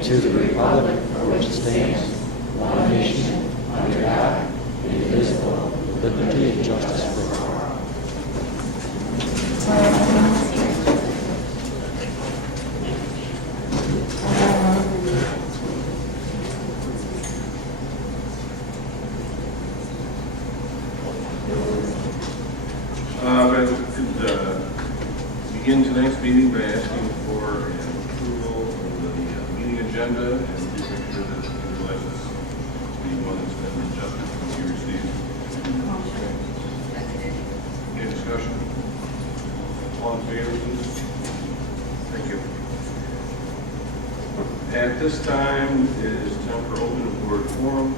and to the republic for which it stands, one nation, under God, indivisible, with liberty and justice for all. Begin tonight's meeting by asking for an approval of the meeting agenda, and please make sure that you realize this is the one that's been adjusted from what you received. Any discussion? All in favor, please? Thank you. At this time, it is time for open board forum.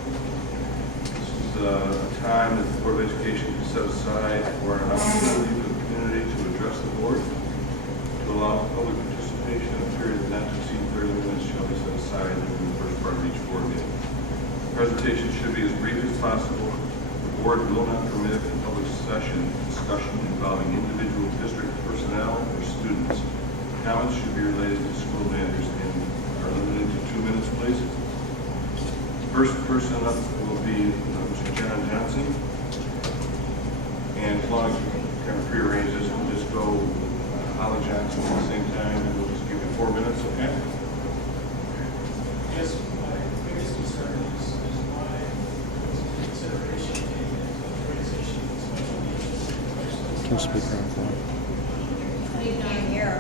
This is a time that the Board of Education can set aside for an opportunity for the community to address the board. To allow public participation in a period not to exceed 30 minutes shall be set aside in the first part of each board meeting. The presentation should be as brief as possible. The board will not permit in public session discussion involving individual district personnel or students. Comments should be related to school matters and are limited to 2 minutes, please. First person up will be Mr. John Johnson. And as long as we kind of prearrange this, we'll just go Holly Johnson at the same time, and we'll just give you 4 minutes, okay? Yes, my biggest concern is why consideration taken into the organization of special needs. Can you speak on the phone? I need 9 here.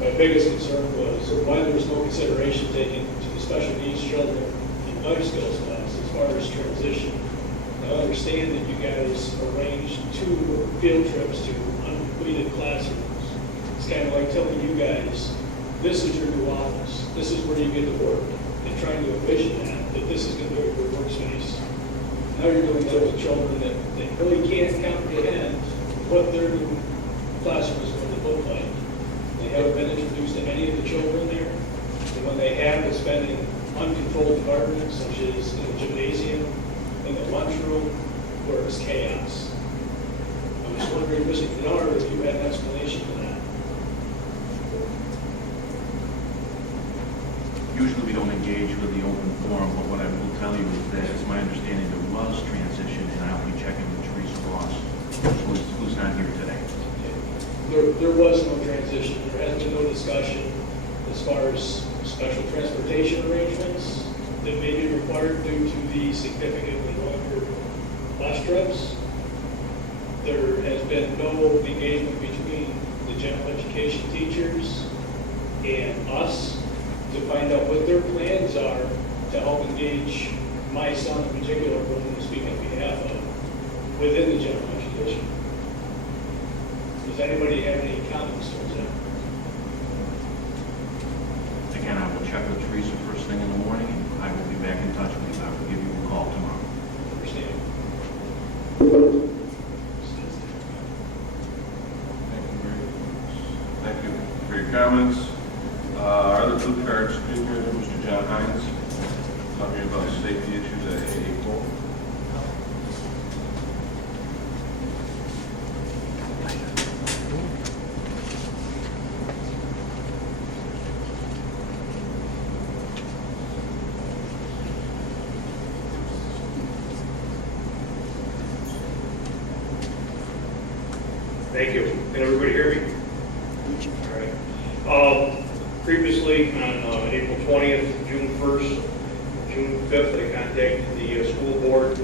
My biggest concern was why there was no consideration taken to the special needs children in life skills class as far as transition. I understand that you guys arranged 2 field trips to uncompleted classrooms. It's kind of like telling you guys, this is your new office, this is where you get to work, and trying to envision that this is going to be your workspace. Now you're doing that with children that really can't comprehend what their new classroom is going to look like. They haven't been introduced to any of the children there. And when they have, it's been in uncontrolled environments, such as in the gymnasium, in the lunchroom, where it's chaos. I was wondering, Mr. Bernard, if you had an explanation for that. Usually we don't engage with the open forum, but what I will tell you is that it's my understanding there was transition, and I'll be checking with Teresa Ross, who's not here today. There was no transition. There has been no discussion as far as special transportation arrangements that may be required due to the significantly longer bus trips. There has been no engagement between the general education teachers and us to find out what their plans are to help engage my son in particular, whom I'm speaking on behalf of, within the general education. Does anybody have any comments towards that? Again, I will check with Teresa first thing in the morning, and I will be back in touch with you. I will give you a call tomorrow. Understand? Thank you for your comments. Our other blue card speaker, Mr. John Hines, talking about safety issues at AA Cole. Thank you. Can everybody hear me? All right. Previously, on April 20th, June 1st, June 5th, I contacted the school board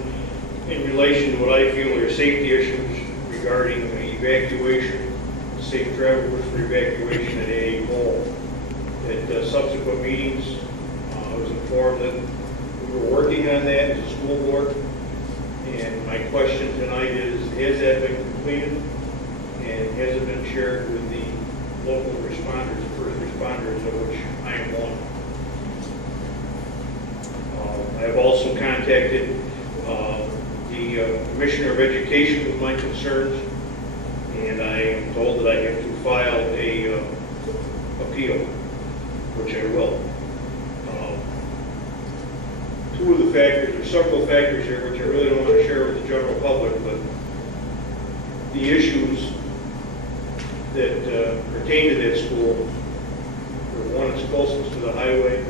in relation to what I feel are safety issues regarding evacuation, safe travel routes for evacuation at AA Cole. At subsequent meetings, I was informed that we were working on that as a school board. And my question tonight is, has that been completed? And has it been shared with the local responders, first responders, of which I am one? I have also contacted the Commissioner of Education with my concerns, and I am told that I have to file a appeal, which I will. Two of the factors, or several factors here, which I really don't want to share with the general public, but the issues that pertain to that school. For one, it's closest to the highway,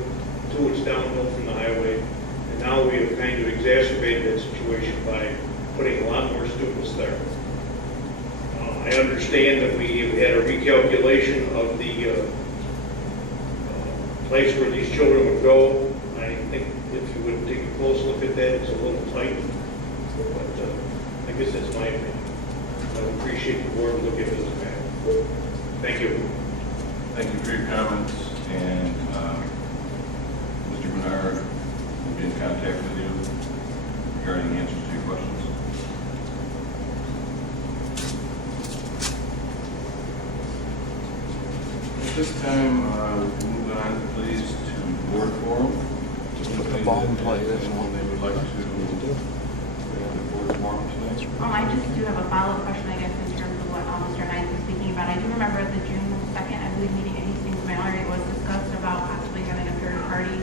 two, it's downhill from the highway, and now we have kind of exacerbated that situation by putting a lot more students there. I understand that we have had a recalculation of the place where these children would go. I think if you would take a close look at that, it's a little tight, but I guess that's my opinion. I would appreciate the board looking at this matter. Thank you. Thank you for your comments, and Mr. Bernard will be in contact with you regarding answers to your questions. At this time, we can move on, please, to board forum. Put the ball in play, that's Anyone they would like to do. have the board forum tonight? I just do have a follow-up question, I guess, in terms of what Mr. Hines was speaking about. I do remember at the June 2nd, I believe, meeting at Hastings Mallory, it was discussed about possibly having a third party.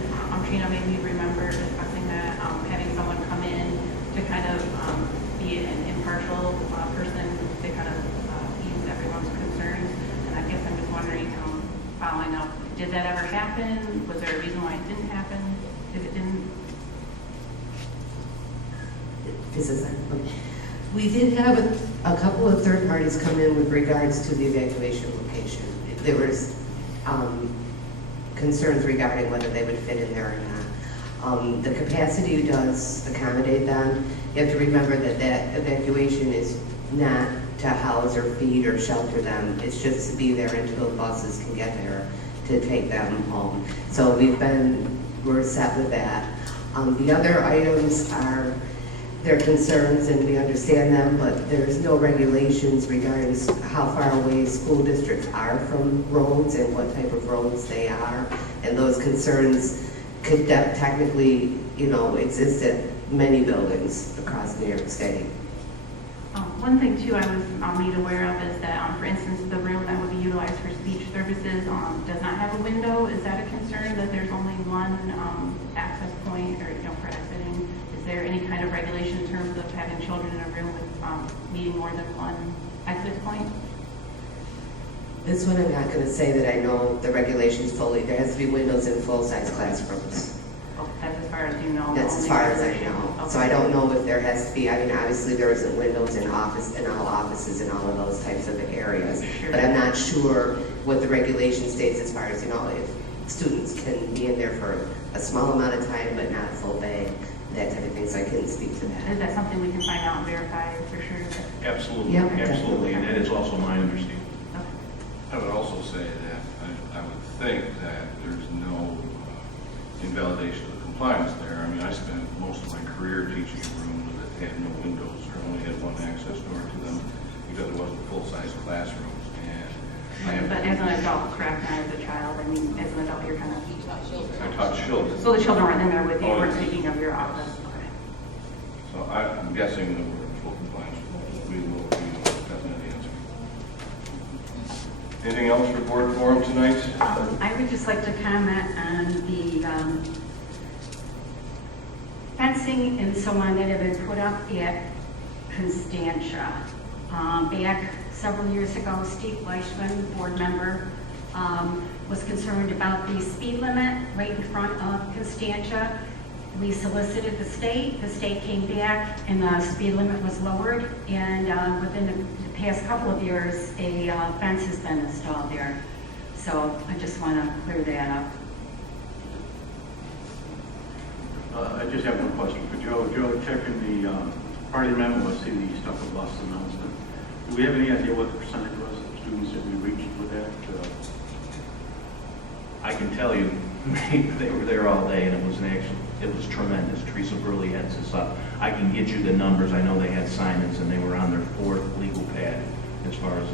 Trina, maybe you remember discussing that, having someone come in to kind of be an impartial person to kind of ease everyone's concerns. And I guess I'm just wondering, following up, did that ever happen? Was there a reason why it didn't happen? If it didn't? This is it. Okay. We did have a couple of third parties come in with regards to the evacuation location. There was concerns regarding whether they would fit in there or not. The capacity does accommodate them. You have to remember that that evacuation is not to house or feed or shelter them. It's just to be there until the buses can get there to take them home. So we're set with that. The other items are their concerns, and we understand them, but there's no regulations regarding how far away school districts are from roads and what type of roads they are. And those concerns could technically, exist at many buildings across New York State. One thing too I was made aware of is that, for instance, the room that would be utilized for speech services does not have a window. Is that a concern that there's only one access point or for exiting? Is there any kind of regulation in terms of having children in a room with needing more than one exit point? This one I'm not going to say that I know the regulations fully. There has to be windows in full-size classrooms. Oh, that's as far as you know. That's as far as I know. Okay. So I don't know if there has to be, obviously there isn't windows in all offices and all of those types of areas. Sure. But I'm not sure what the regulation states as far as, if students can be in there for a small amount of time, but not a full day, that type of thing, so I couldn't speak to Is that. that something we can find out and verify for sure? Absolutely, Yeah, absolutely, and that is also my understanding. Okay. I would also say that I would think that there's no invalidation of compliance there. I mean, I spent most of my career teaching in rooms that had no windows or only had one access door to them because it wasn't full-size classrooms. And But as an adult, correct, not as a child, as an adult, you're kind of... I taught children. So the children weren't in there with you, Oh, weren't yes. speaking of your office? Okay. So I'm guessing that we're in full compliance with that. We will definitely answer. Anything else for board forum tonight? I would just like to comment on the fencing and so on that have been put up at Constantia. Back several years ago, Steve Fleischman, board member, was concerned about the speed limit right in front of Constantia. We solicited the state came back, and the speed limit was lowered, and within the past couple of years, a fence has been installed there. So I just want to clear that up. I just have one question for Joe. Joe, checking the party memo, I see the stuff with bus announcement. Do we have any idea what the percentage was of students that we reached with that? I can tell you, they were there all day, and it was tremendous. Teresa Burley heads us up. I can get you the numbers. I know they had sign-ins, and they were on their 4th legal pad, as far as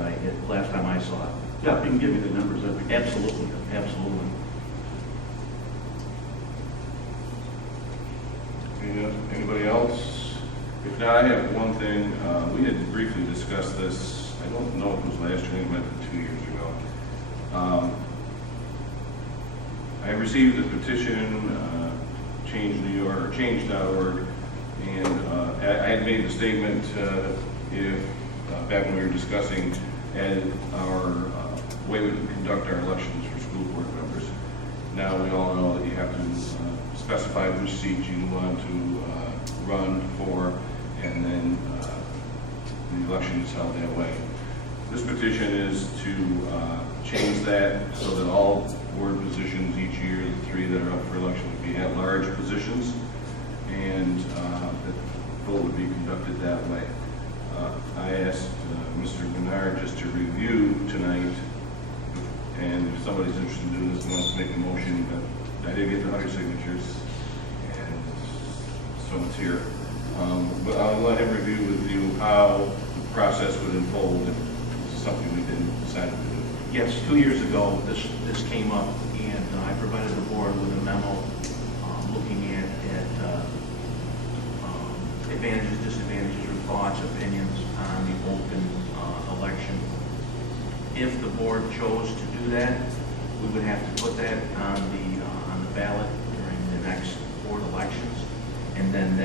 last time I saw it. Yeah, if you can give me the numbers, that'd be great. Absolutely, absolutely. Anybody else? If not, I have one thing. We had briefly discussed this. I don't know if it was last year, it might have been 2 years ago. I received a petition, change.org, and I had made the statement if back when we were discussing and our way we conduct our elections for school board members. Now we all know that you have to specify which seat you want to run for, and then the election is held that way. This petition is to change that so that all board positions each year, the 3 that are up for election, would be at-large positions, and the vote would be conducted that way. I asked Mr. Menard just to review tonight, and if somebody's interested in doing this and wants to make a motion, but I didn't get the 100 signatures, and so it's here. But I'll let him review with you how the process would unfold if this is something we didn't decide to do. Yes, 2 years ago, this came up, and I provided the board with a memo looking at advantages, disadvantages, or thoughts, opinions on the open election. If the board chose to do that, we would have to put that on the ballot during the next board elections, and then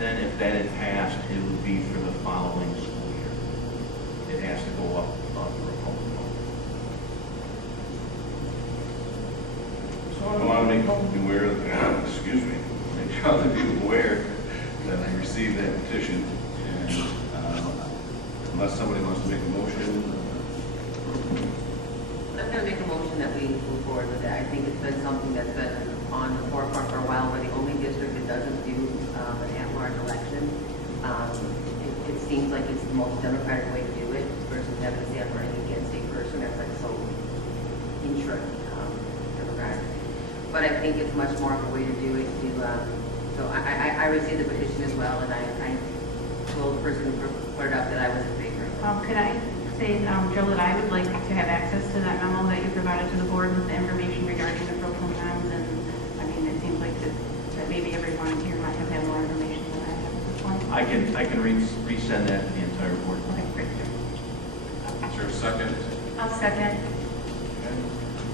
if that had passed, it would be for the following school year. It has to go up for a public vote. I want to make you aware, excuse me, make all of you aware that I received that petition, and unless somebody wants to make a motion. I'm going to make a motion that we move forward with that. I think it's been something that's been on the forefront for a while. We're the only district that doesn't do an at-large election. It seems like it's the most democratic way to do it versus having to stand running against a person that's like so democratic. But I think it's much more of a way to do it. So I received the petition as well, and I told the person who put it up that I was in favor. Could I say, Joe, that I would like to have access to that memo that you provided to the board with the information regarding the pro programs, and I mean, it seems like that maybe everyone here might have had more information than I have at this point. I can resend that to the entire board. Okay, great. Is there a second? I'll second. Okay.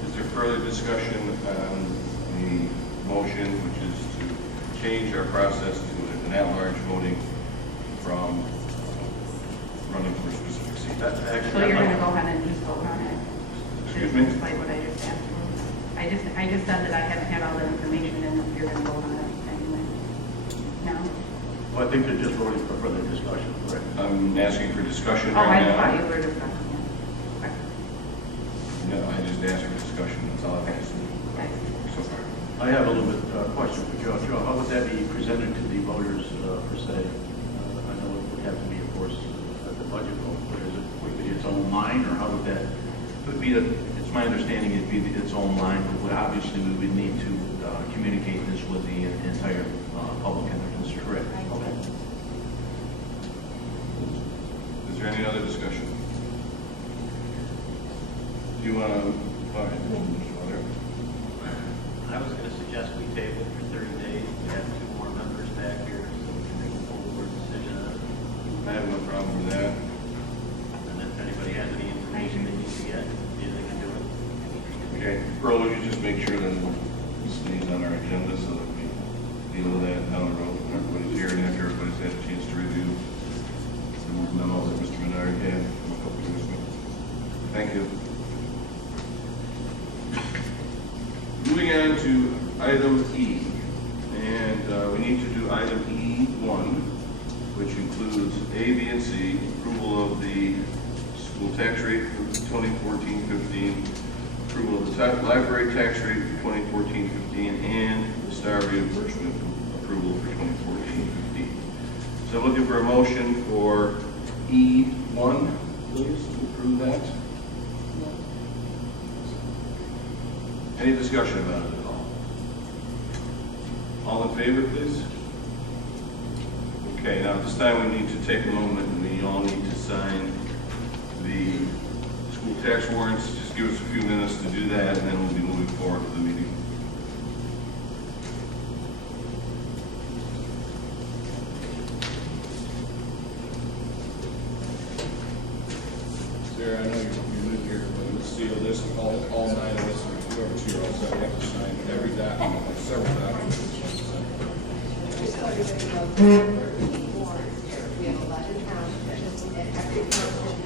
Is there further discussion on the motion, which is to change our process to an at-large voting from running for a specific seat? That's So actually, you're gonna go ahead and just vote on it? Excuse me? Despite what I just asked for. I just said that I haven't had all the information, and you're gonna vote on it anyway. No? Well, I think they're just voting for further discussion, correct? I'm asking for discussion Oh, right I thought now. you were discussing it. Okay. No, I just asked for discussion, that's all I've asked Nice. so far. I have a little bit question for Joe. Joe, how would that be presented to the voters per se? I know it would have to be, of course, at the budget vote, but is it would it be its own line, or how would that? it would be, it's my understanding it'd be its own line, but obviously we would need to communicate this with the entire public in the district. Correct. Okay. Is there any other discussion? Do you want to, go ahead, Mr. Weather. I was going to suggest we table it for 30 days. We have 2 more members back here, so we can make a full board decision on it. I have no problem with that. And if anybody has any information they need to get, either they can do it. Okay, Earl, would you just make sure that it stays on our agenda so that we deal with that down the road when everybody's here and after everybody's had a chance to review the memo that Mr. Menard had from a couple years ago. Thank you. Moving on to item E, and we need to do item E1, which includes A, B, and C, approval of the school tax rate for 2014-15, approval of the library tax rate for 2014-15, and the star reimbursement approval for 2014-15. So I'm looking for a motion for E1, please, to approve that. Any discussion about it at all? All in favor, please? Okay, now at this time we need to take a moment and we all need to sign the school tax warrants. Just give us a few minutes to do that and then we'll be moving forward with the meeting. Sarah, I know you're new here, but let's seal this, all 9 of us, and whoever's here also have to sign every document, like several documents. Just so everybody knows, we have 11 townships, and every person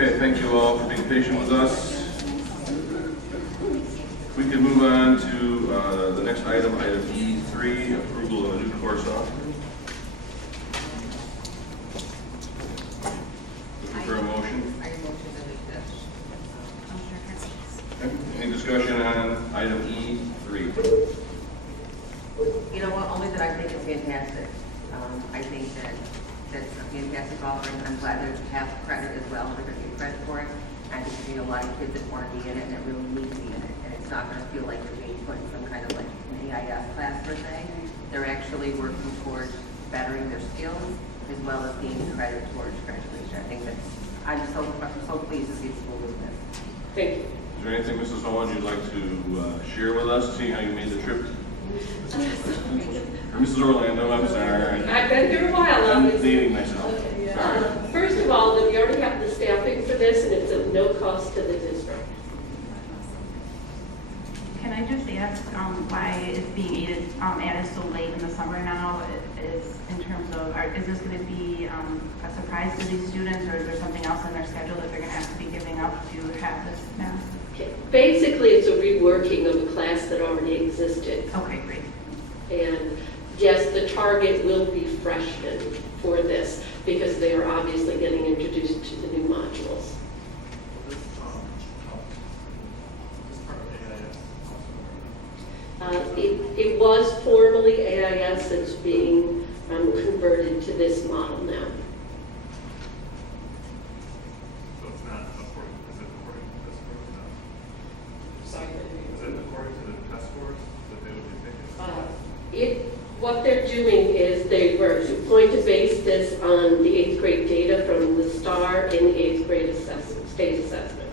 Okay, thank you all for being patient with us. We can move on to the next item, item E3, approval of a new course offer. Looking for a motion. Okay, any discussion on item E3? You know what, only that I think it's fantastic. I think that that's a fantastic offering. I'm glad there's half credit as well. They're going to get credit for it. I think there's a lot of kids that want to be in it and that really need to be in it. And it's not going to feel like they're being put in some kind of like an AIS class per se. They're actually working towards bettering their skills as well as gaining credit towards graduation. I think that's, I'm so pleased to see the school doing this. Thank you. Is there anything, Mrs. Owen, you'd like to share with us, seeing how you made the trip? Or Mrs. Orlando, I'm sorry. I've been here a while, I'm obviously. dating myself. Sorry. First of all, that we already have the staffing for this, and it's of no cost to the district. Can I just ask why it's being added so late in the summer now? Is in terms of, is this going to be a surprise to these students, or is there something else in their schedule that they're going to have to be giving up to have this now? Okay. Basically, it's a reworking of a class that already existed. Okay, great. And yes, the target will be freshmen for this, because they are obviously getting introduced to the new modules. It was formerly AIS, it's being converted to this model now. So it's not according, is it according to test scores now? Sorry. Is it according to the test scores that they would be taking? What they're doing is they were going to base this on the 8th grade data from the STAR and the 8th grade assessment, state assessment.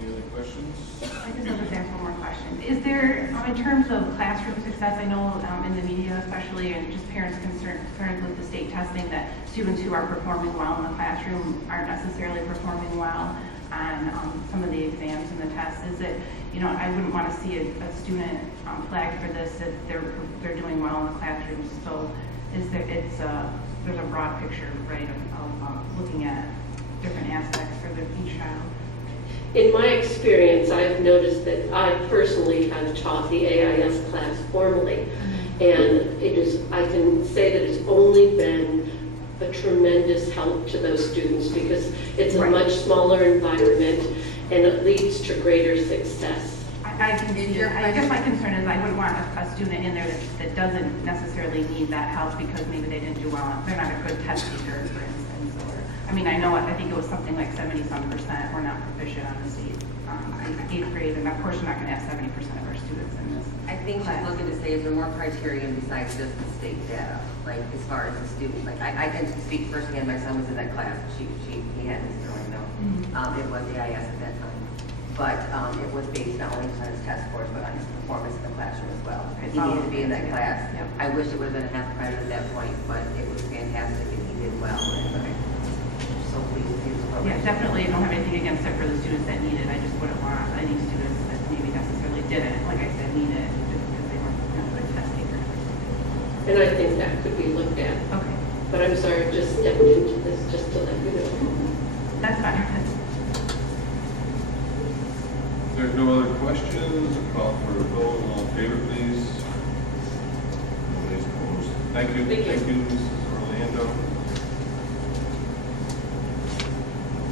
Any other questions? I just have to ask one more question. Is there, in terms of classroom success, I know in the media especially, and just parents concerned with the state testing, that students who are performing well in the classroom aren't necessarily performing well on some of the exams and the tests. Is it, you know, I wouldn't want to see a student flagged for this if they're doing well in the classroom. So is there, there's a broad picture, right, of looking at different aspects for each child. In my experience, I've noticed that I personally have taught the AIS class formally, and it is, I can say that it's only been a tremendous help to those students because it's a much smaller environment and it leads to greater success. I guess my concern is I wouldn't want a student in there that doesn't necessarily need that help because maybe they didn't do well. They're not a good test taker, for instance. Or, I mean, I think it was something like 70-some% were not proficient on the 8th grade, and of course we're not going to have 70% of our students in this. I think she's looking to say, is there more criterion besides just the state data? Like, as far as the student, like, I can speak firsthand, my son was in that class, he had his drawing though. It was the AIS at that time. But it was based not only on his test scores, but on his performance in the classroom as well. He needed to be in that class. Yep. I wish it would have been a half credit at that point, but it was fantastic and he did well. And I'm so pleased with his program. Yeah, definitely don't have anything against it for the students that need it. I just wouldn't want any students that maybe necessarily didn't, like I said, need it just because they weren't good test takers. And I think that could be looked at. Okay, But I'm sorry, I just stepped into this just to let you know. that's fine. If there's no other questions, call for a vote. All in favor, please. Nobody's opposed. Thank you. Thank you. Thank you, Mrs. Orlando.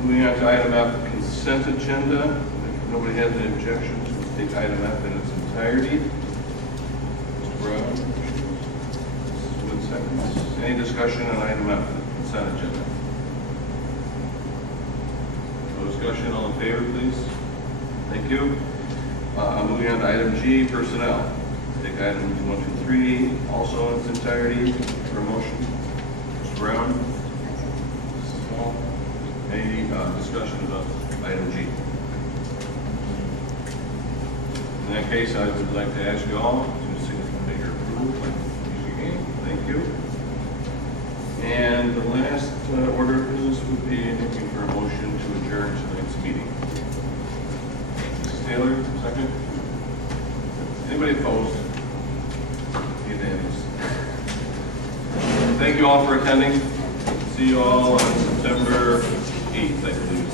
Moving on to item F, consent agenda. If nobody has any objections, we'll take item F in its entirety. Mr. Brown? Mrs. Wood seconds. Any discussion on item F, the consent agenda? No discussion, all in favor, please. Thank you. Moving on to item G, personnel. Take items 1, 2, 3, also in its entirety for a motion. Mr. Brown? Mrs. Small? Any discussion about item G? In that case, I would like to ask you all to signify your approval. Thank you. And the last order of business would be looking for a motion to adjourn tonight's meeting. Mrs. Taylor, second. Anybody opposed? Unanimous. Thank you all for attending. See you all on September 8th, I believe.